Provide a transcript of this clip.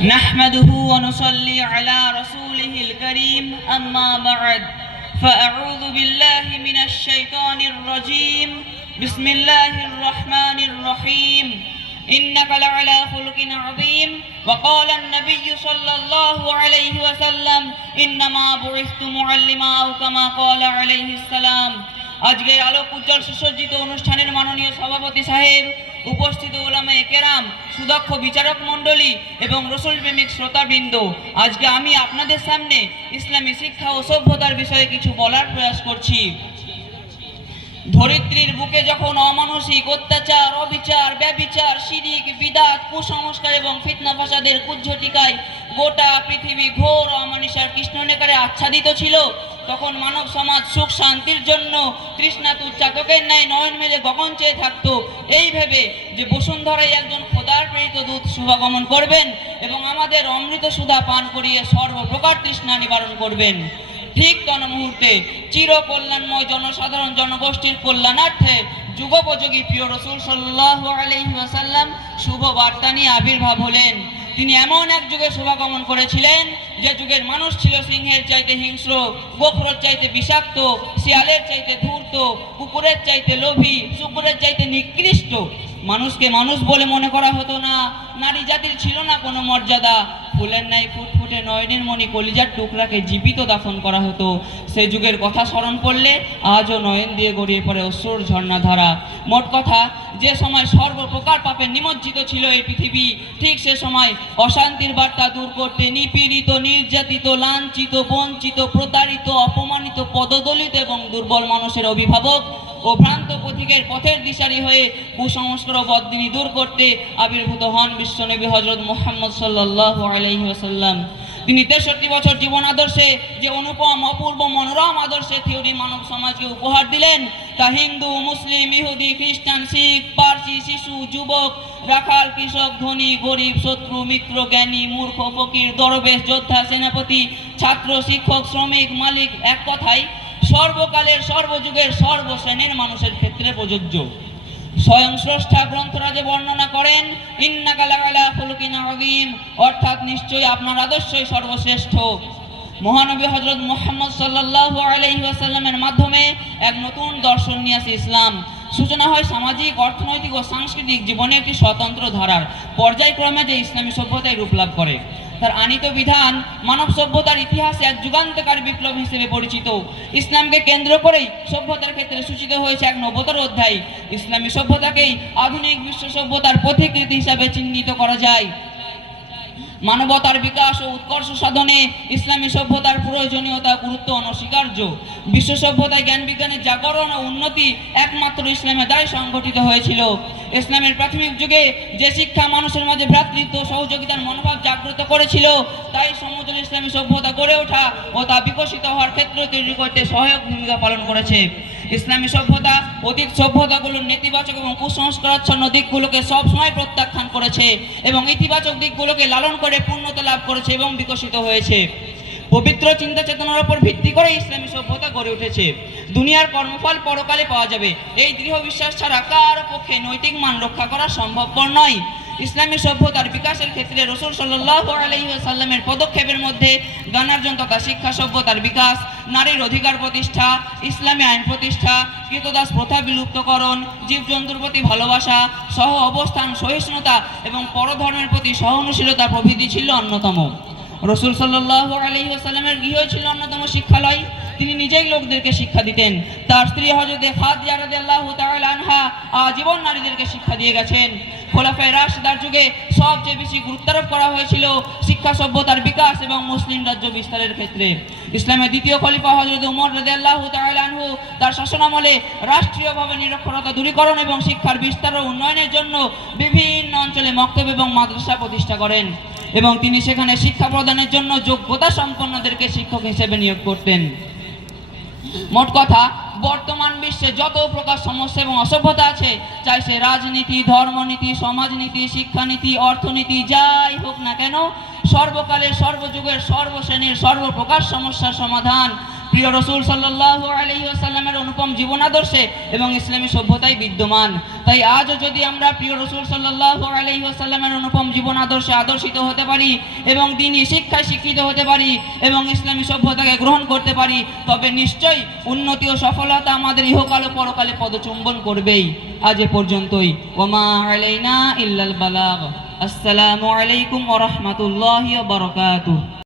نحمده ونصلي على رسوله الكريم أما بعد فأعوذ بالله من الشيطان الرجيم بسم الله الرحمن الرحيم إنك لعلى خلق عظيم وقال النبي صلى الله عليه وسلم إنما بعثت معلما أو كما قال عليه السلام আজকের আলোক উজ্জ্বল সুসজ্জিত অনুষ্ঠানের মাননীয় সভাপতি সাহেব, উপস্থিত উলামায়ে কেরাম, সুদক্ষ বিচারক মণ্ডলী এবং রসুল প্রেমিক শ্রোতাবৃন্দ, আজকে আমি আপনাদের সামনে ইসলামী শিক্ষা ও সভ্যতার বিষয়ে কিছু বলার প্রয়াস করছি। ধরিত্রীর বুকে যখন অমানসিক অত্যাচার, অবিচার, ব্যভিচার, শিরিক, বিদআত, কুসংস্কার এবং ফিতনা ফাসাদের কুজ্ঝটিকায় গোটা পৃথিবী ঘোর অমানিসার কৃষ্ণনেকারে আচ্ছাদিত ছিল, তখন মানব সমাজ সুখ শান্তির জন্য তৃষ্ণাতুর চাতকের ন্যায় নয়ন মেলে গগন চেয়ে থাকত, এই ভেবে যে বসুন্ধরায় একজন খোদার প্রেরিত দূত শুভাগমন করবেন এবং আমাদের অমৃত সুধা পান করিয়ে সর্বপ্রকার তৃষ্ণা নিবারণ করবেন। ঠিক তন মুহূর্তে চির কল্যাণময় জনসাধারণ জনগোষ্ঠীর কল্যাণার্থে যুগোপযোগী প্রিয় রসুল সাল্লাল্লাহু আলাইহি ওয়াসাল্লাম শুভ বার্তা নিয়ে আবির্ভাব হলেন। তিনি এমন এক যুগে শুভাগমন করেছিলেন যে যুগের মানুষ ছিল সিংহের চাইতে হিংস্র, গোখরের চাইতে বিষাক্ত, শিয়ালের চাইতে ধূর্ত, কুকুরের চাইতে লোভী, শুকুরের চাইতে নিকৃষ্ট। মানুষকে মানুষ বলে মনে করা হতো না, নারী জাতির ছিল না কোনো মর্যাদা, ফুলের ন্যায় ফুটফুটে নয়নের মণি কলিজার টুকরাকে জীবিত দাফন করা হতো। সে যুগের কথা স্মরণ করলে আজও নয়ন দিয়ে গড়িয়ে পড়ে অশ্রুর ঝর্ণাধারা। মোট কথা, যে সময় সর্বপ্রকার পাপে নিমজ্জিত ছিল এই পৃথিবী, ঠিক সে সময় অশান্তির বার্তা দূর করতে নিপীড়িত, নির্যাতিত, লাঞ্ছিত, বঞ্চিত, প্রতারিত, অপমানিত, পদদলিত এবং দুর্বল মানুষের অভিভাবক ও ভ্রান্ত পথিকের পথের দিশারি হয়ে কুসংস্কার ও বদদিনী দূর করতে আবির্ভূত হন বিশ্বনবী হযরত মুহাম্মদ সাল্লাল্লাহু আলাইহি ওয়াসাল্লাম। তিনি 63 বছর জীবন আদর্শে যে অনুপম, অপূর্ব, মনোরম আদর্শে থিওরি মানব সমাজকে উপহার দিলেন, তা হিন্দু, মুসলিম, ইহুদি, খ্রিস্টান, শিখ, পারসি, শিশু, যুবক, রাখাল, কৃষক, ধনী, গরিব, শত্রু, মিত্র, জ্ঞানী, মূর্খ, ফকির, দরবেশ, যোদ্ধা, সেনাপতি, ছাত্র, শিক্ষক, শ্রমিক, মালিক, এক কথায় সর্বকালের, সর্বযুগের, সর্বশ্রেণীর মানুষের ক্ষেত্রে প্রযোজ্য। স্বয়ং স্রষ্টা গ্রন্থরাজে বর্ণনা করেন, ইন্নাকা লাআলা খুলুকিন আযীম, অর্থাৎ নিশ্চয়ই আপনার আদর্শই সর্বশ্রেষ্ঠ। মহানবী হযরত মুহাম্মদ সাল্লাল্লাহু আলাইহি ওয়াসাল্লামের মাধ্যমে এক নতুন দর্শন নিয়ে আসে ইসলাম। সূচনা হয় সামাজিক, অর্থনৈতিক ও সাংস্কৃতিক জীবনে একটি স্বতন্ত্র ধারার, পর্যায়ক্রমে যে ইসলামী সভ্যতায় রূপ লাভ করে। তার আনিত বিধান মানব সভ্যতার ইতিহাসে এক যুগান্তকারী বিপ্লব হিসেবে পরিচিত। ইসলামকে কেন্দ্র করেই সভ্যতার ক্ষেত্রে সূচিত হয়েছে এক নবতর অধ্যায়। ইসলামী সভ্যতাকেই আধুনিক বিশ্ব সভ্যতার পথিকৃৎ হিসাবে চিহ্নিত করা যায়। মানবতার বিকাশ ও উৎকর্ষ সাধনে ইসলামী সভ্যতার প্রয়োজনীয়তা, গুরুত্ব অনস্বীকার্য। বিশ্ব সভ্যতায় জ্ঞান বিজ্ঞানের জাগরণ ও উন্নতি একমাত্র ইসলামের দ্বারাই সংঘটিত হয়েছিল। ইসলামের প্রাথমিক যুগে যে শিক্ষা মানুষের মাঝে ভ্রাতৃত্ব, সহযোগিতার মনোভাব জাগ্রত করেছিল, তাই সমতল ইসলামী সভ্যতা গড়ে ওঠা ও তা বিকশিত হওয়ার ক্ষেত্র তৈরি করতে সহায়ক ভূমিকা পালন করেছে। ইসলামী সভ্যতা অতীত সভ্যতাগুলোর নেতিবাচক এবং কুসংস্কারাচ্ছন্ন দিকগুলোকে সবসময় প্রত্যাখ্যান করেছে এবং ইতিবাচক দিকগুলোকে লালন করে পূর্ণতা লাভ করেছে এবং বিকশিত হয়েছে। পবিত্র চিন্তা চেতনার উপর ভিত্তি করে ইসলামী সভ্যতা গড়ে উঠেছে। দুনিয়ার কর্মফল পরকালে পাওয়া যাবে, এই দৃঢ় বিশ্বাস ছাড়া কারো পক্ষে নৈতিক মান রক্ষা করা সম্ভবপর নয়। ইসলামী সভ্যতার বিকাশের ক্ষেত্রে রাসূল সাল্লাল্লাহু আলাইহি ওয়াসাল্লামের পদক্ষেপের মধ্যে জ্ঞানার্জন তথা শিক্ষা সভ্যতার বিকাশ, নারীর অধিকার প্রতিষ্ঠা, ইসলামী আইন প্রতিষ্ঠা, কৃতদাস প্রথা বিলুপ্তকরণ, জীবজন্তুর প্রতি ভালোবাসা, সহ অবস্থান, সহিষ্ণুতা এবং পরধর্মের প্রতি সহনশীলতা প্রভৃতি ছিল অন্যতম। রাসূল সাল্লাল্লাহু আলাইহি ওয়াসাল্লামের গৃহই ছিল অন্যতম শিক্ষালয়। তিনি নিজেই লোকদেরকে শিক্ষা দিতেন। তার স্ত্রী হযরত খাদিজা রাদিয়াল্লাহু তাআলা আনহা আজীবন নারীদেরকে শিক্ষা দিয়ে গেছেন। খোলাফায়ে রাশিদার যুগে সবচেয়ে বেশি গুরুত্বারোপ করা হয়েছিল শিক্ষা সভ্যতার বিকাশ এবং মুসলিম রাজ্য বিস্তারের ক্ষেত্রে। ইসলামের দ্বিতীয় খলিফা হযরত ওমর রাদিয়াল্লাহু তাআলা আনহু তার শাসনামলে রাষ্ট্রীয়ভাবে নিরক্ষরতা দূরীকরণ এবং শিক্ষার বিস্তার ও উন্নয়নের জন্য বিভিন্ন অঞ্চলে মক্তব এবং মাদ্রাসা প্রতিষ্ঠা করেন এবং তিনি সেখানে শিক্ষা প্রদানের জন্য যোগ্যতা সম্পন্নদেরকে শিক্ষক হিসেবে নিয়োগ করতেন। মোট কথা, বর্তমান বিশ্বে যত প্রকার সমস্যা এবং অসভ্যতা আছে, চাই সে রাজনীতি, ধর্মনীতি, সমাজনীতি, শিক্ষানীতি, অর্থনীতি, যাই হোক না কেন, সর্বকালের, সর্বযুগের, সর্বশ্রেণীর, সর্বপ্রকার সমস্যার সমাধান প্রিয় রসুল সাল্লাল্লাহু আলাইহি ওয়াসাল্লামের অনুপম জীবন আদর্শে এবং ইসলামী সভ্যতায় বিদ্যমান। তাই আজও যদি আমরা প্রিয় রসুল সাল্লাল্লাহু আলাইহি ওয়াসাল্লামের অনুপম জীবন আদর্শে আদর্শিত হতে পারি এবং দ্বীনি শিক্ষায় শিক্ষিত হতে পারি এবং ইসলামী সভ্যতাকে গ্রহণ করতে পারি, তবে নিশ্চয়ই উন্নতি ও সফলতা আমাদের ইহকাল ও পরকালে পদচুম্বন করবেই। আজ এ পর্যন্তই। ওমা আলাইনা ইল্লাল বালাগ। আসসালামু আলাইকুম ওয়া রাহমাতুল্লাহি ওয়া বারাকাতুহু।